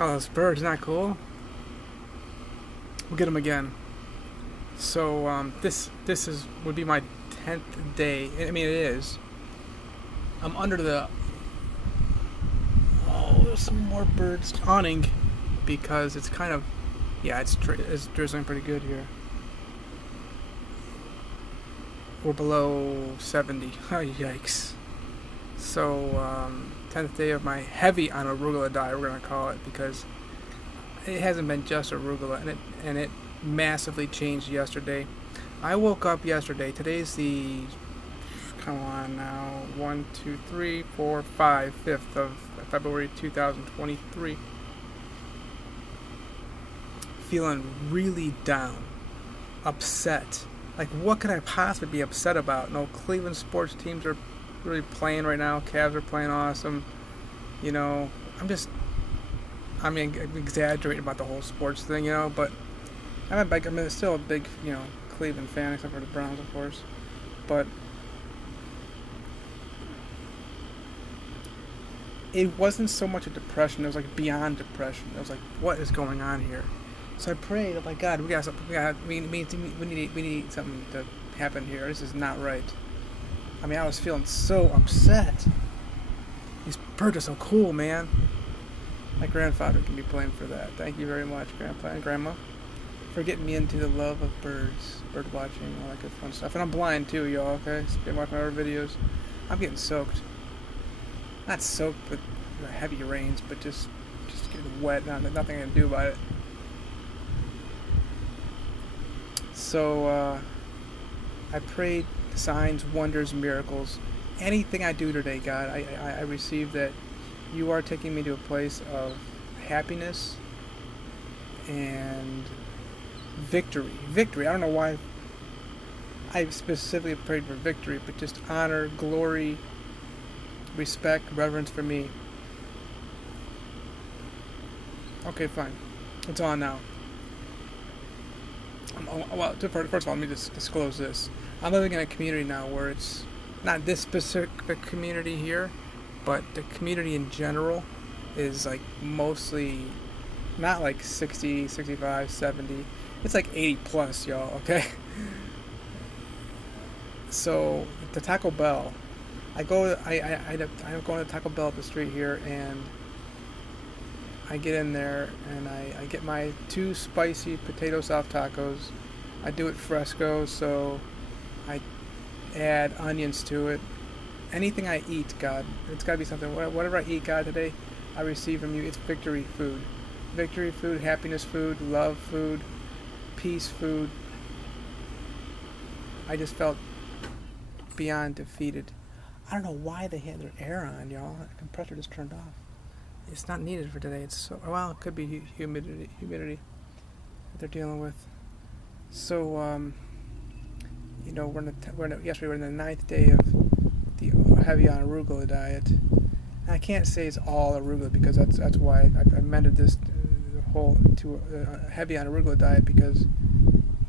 Oh, those birds, not cool. We'll get them again. So this is would be my 10th day. I mean, it is. I'm under the there's some more birds awning because it's kind of yeah, it's drizzling pretty good here. We're below 70. Oh, yikes. So 10th day of my heavy on arugula diet, we're gonna call it, because it hasn't been just arugula, and it massively changed yesterday. I woke up yesterday. Today's the come on now, 1, 2, 3, 4, 5, 5th of February 2023. Feeling really down, upset. Like, what could I possibly be upset about? No, Cleveland sports teams are really playing right now. Cavs are playing awesome. You know, I mean, I'm exaggerating about the whole sports thing, but I'm still a big, Cleveland fan, except for the Browns, of course. But it wasn't so much a depression. It was like beyond depression. It was like, what is going on here? So I prayed, oh my God, we got something. We need something to happen here. This is not right. I mean, I was feeling so upset. These birds are so cool, man. My grandfather can be blamed for that. Thank you very much, Grandpa and Grandma, for getting me into the love of birds, bird watching, all that good fun stuff. And I'm blind too, y'all. Okay, so if you watch my other videos, I'm getting soaked. Not soaked with heavy rains, but just getting wet. Nothing I can do about it. So I prayed signs, wonders, miracles. Anything I do today, God, I receive that you are taking me to a place of happiness and victory. Victory. I don't know why I specifically prayed for victory, but just honor, glory, respect, reverence for me. Okay, fine. It's on now. Well, first of all, let me just disclose this. I'm living in a community now where it's not this specific community here, but the community in general is like mostly not like 60, 65, 70. It's like 80 plus, y'all, okay? So the Taco Bell, I'm going to Taco Bell up the street here, and I get in there and I get my 2 spicy potato soft tacos. I do it fresco, so I add onions to it. Anything I eat, God, it's got to be something. Whatever I eat, God, today, I receive from you. It's victory food. Victory food, happiness food, love food, peace food. I just felt beyond defeated. I don't know why they had their air on, y'all. The compressor just turned off. It's not needed for today. It's so well. It could be humidity that they're dealing with. So yesterday we're in the 9th day of the heavy on arugula diet. And I can't say it's all arugula, because that's why I amended this the whole to a heavy on arugula diet, because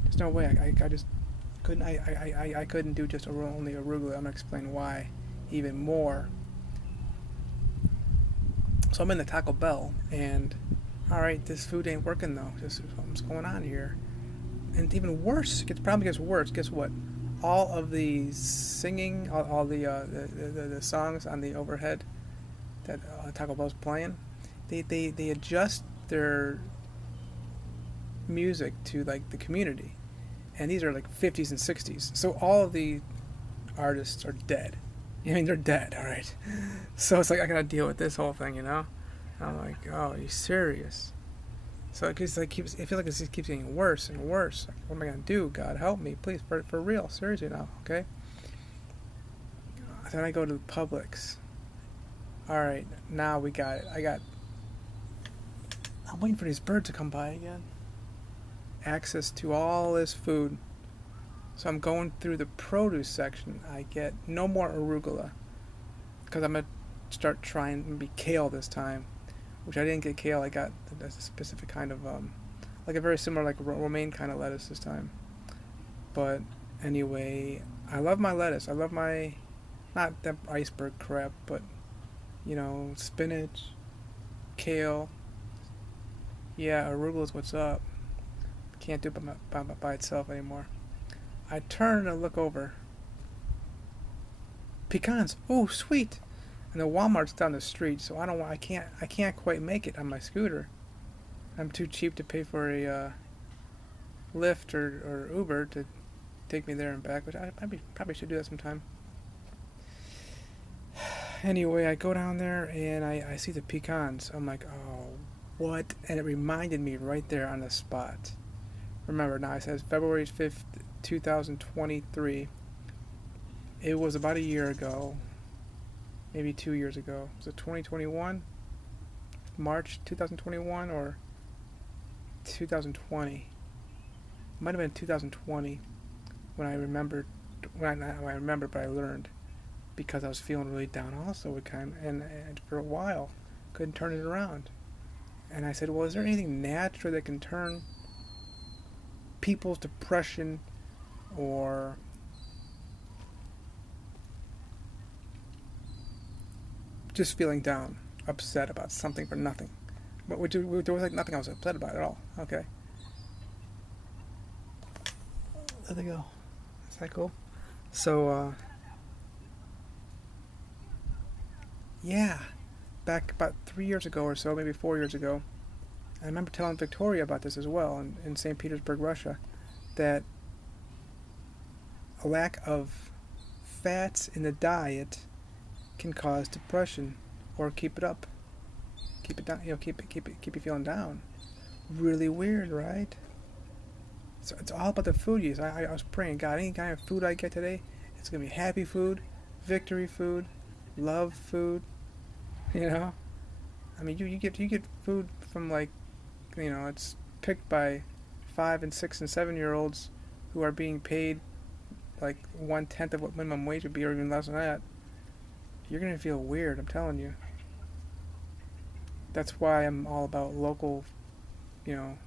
there's no way I just couldn't I couldn't do just only arugula. I'm gonna explain why even more. So I'm in the Taco Bell, and all right, this food ain't working though. What's going on here? And even worse, it probably gets worse. Guess what? All of the singing, all the songs on the overhead that Taco Bell's playing, they adjust their music to like the community, and these are like 50s and 60s. So all of the artists are dead. I mean, they're dead, all right. So it's like I gotta deal with this whole thing, I'm like, oh, are you serious? So it keeps like I feel like this keeps getting worse and worse. Like, what am I gonna do? God help me, please, for real, seriously now, okay? Then I go to the Publix. All right, now we got it. I'm waiting for these birds to come by again. Access to all this food. So I'm going through the produce section. I get no more arugula, because I'm going to start trying maybe kale this time, which I didn't get kale. I got a specific kind of, like a very similar, like romaine kind of lettuce this time. But anyway, I love my lettuce. I love my, not that iceberg crap, but, spinach, kale, Yeah, arugula's what's up. Can't do it by itself anymore. I turn and look over. Pecans. Oh, sweet. And the Walmart's down the street, so I can't quite make it on my scooter. I'm too cheap to pay for a Lyft or Uber to take me there and back, which I probably should do that sometime. Anyway, I go down there and I see the pecans. I'm like, oh, what? And it reminded me right there on the spot. Remember, now it says February 5th, 2023. It was about a year ago, maybe 2 years ago. Was it 2021? March 2021 or 2020? Might have been 2020 when I remembered. When I remembered, but I learned because I was feeling really down. Also, and for a while, couldn't turn it around. And I said, well, is there anything natural that can turn people's depression or just feeling down, upset about something for nothing? But there was like nothing I was upset about at all. Okay. There they go. Is that cool? So, yeah. Back about 3 years ago or so, maybe 4 years ago, I remember telling Victoria about this as well in St. Petersburg, Russia, that a lack of fats in the diet can cause depression or keep it up. Keep it down, keep you feeling down. Really weird, right? So it's all about the food you use. I was praying, God, any kind of food I get today, it's going to be happy food, victory food, love food, you know? I mean, you get food from like, you know, it's picked by 5 and 6 and 7-year-olds who are being paid like 1/10 of what minimum wage would be, or even less than that. You're going to feel weird, I'm telling you. That's why I'm all about local, you know,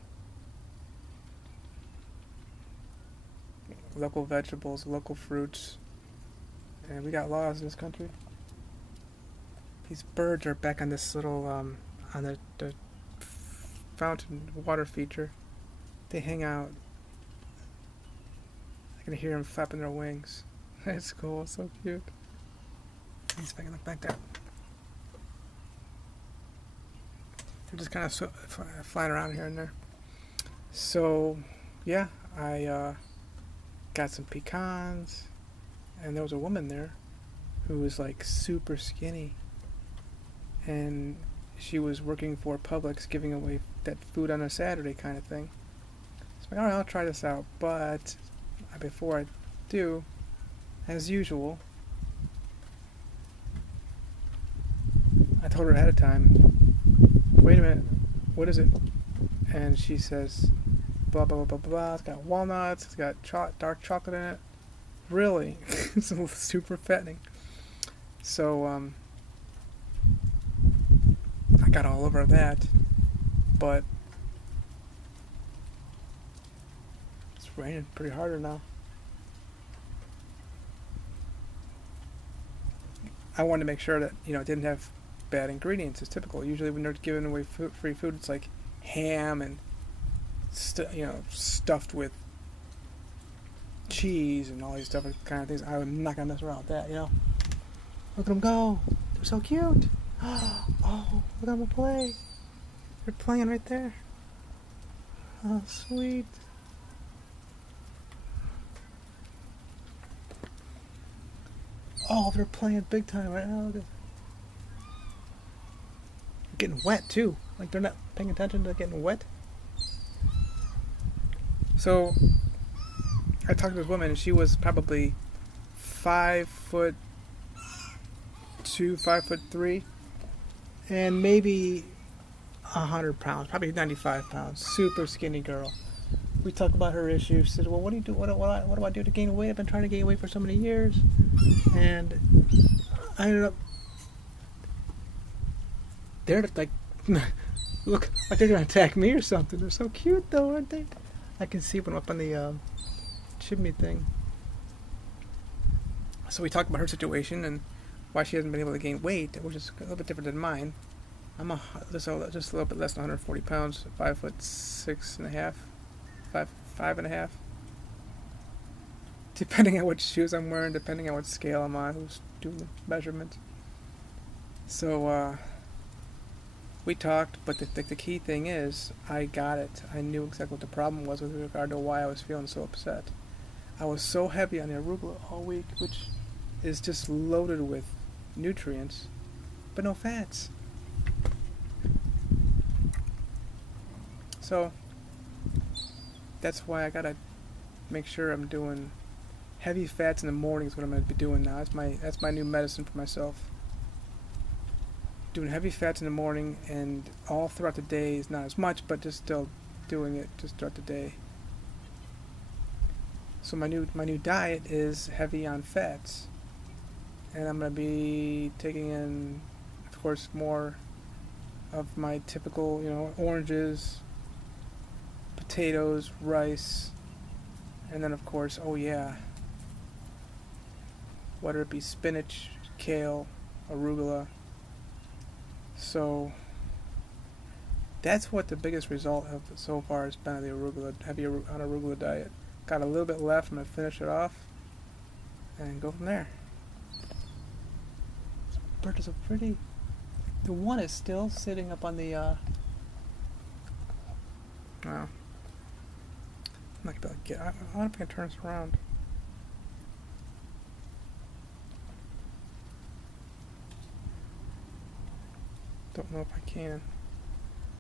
local vegetables, local fruits. And we got laws in this country. These birds are back on this little, on the fountain water feature. They hang out. I can hear them flapping their wings. It's cool, it's so cute. Let's see if I can look back there. They're just kind of flying around here and there. So, yeah, I got some pecans, and there was a woman there who was like super skinny, and she was working for Publix, giving away that food on a Saturday kind of thing. So I'm like, all right, I'll try this out, but before I do, as usual, I told her ahead of time, wait a minute, what is it? And she says, blah, blah, blah, blah, blah, it's got walnuts, it's got dark chocolate in it. Really? It's super fattening. So, I got all over that, but it's raining pretty harder now. I wanted to make sure that, you know, it didn't have bad ingredients as typical. Usually when they're giving away free food, it's like ham and stuffed with cheese and all these different kind of things. I'm not gonna mess around with that, you know. Look at them go! They're so cute. Oh, look at them play. They're playing right there. Oh, sweet. Oh, they're playing big time right now. Look at. Getting wet too. Like they're not paying attention to getting wet. So I talked to this woman and she was probably 5'2", 5'3", and maybe 100 pounds, probably 95 pounds. Super skinny girl. We talked about her issues. She said, well, what do you do? What do I do to gain weight? I've been trying to gain weight for so many years. And I ended up, they're like, look like they're going to attack me or something. They're so cute though, aren't they? I can see one up on the chimney thing. So we talked about her situation and why she hasn't been able to gain weight, which is a little bit different than mine. I'm just a little bit less than 140 pounds, 5'6.5", 5'5.5", depending on what shoes I'm wearing, depending on what scale I'm on, who's doing the measurements. So we talked, but the key thing is I got it. I knew exactly what the problem was with regard to why I was feeling so upset. I was so heavy on the arugula all week, which is just loaded with nutrients, but no fats. So that's why I gotta make sure I'm doing heavy fats in the morning is what I'm gonna be doing now. That's my new medicine for myself. Doing heavy fats in the morning, and all throughout the day is not as much, but just still doing it just throughout the day. So my new diet is heavy on fats, and I'm gonna be taking in, of course, more of my typical, oranges, potatoes, rice, and then of course, oh yeah, whether it be spinach, kale, arugula. So that's what the biggest result of so far has been of the heavy on arugula diet. Got a little bit left. I'm gonna finish it off and go from there. This bird is so pretty. The one is still sitting up on the. Wow. I'm not gonna be able to get. I wonder if I can turn this around. Don't know if I can.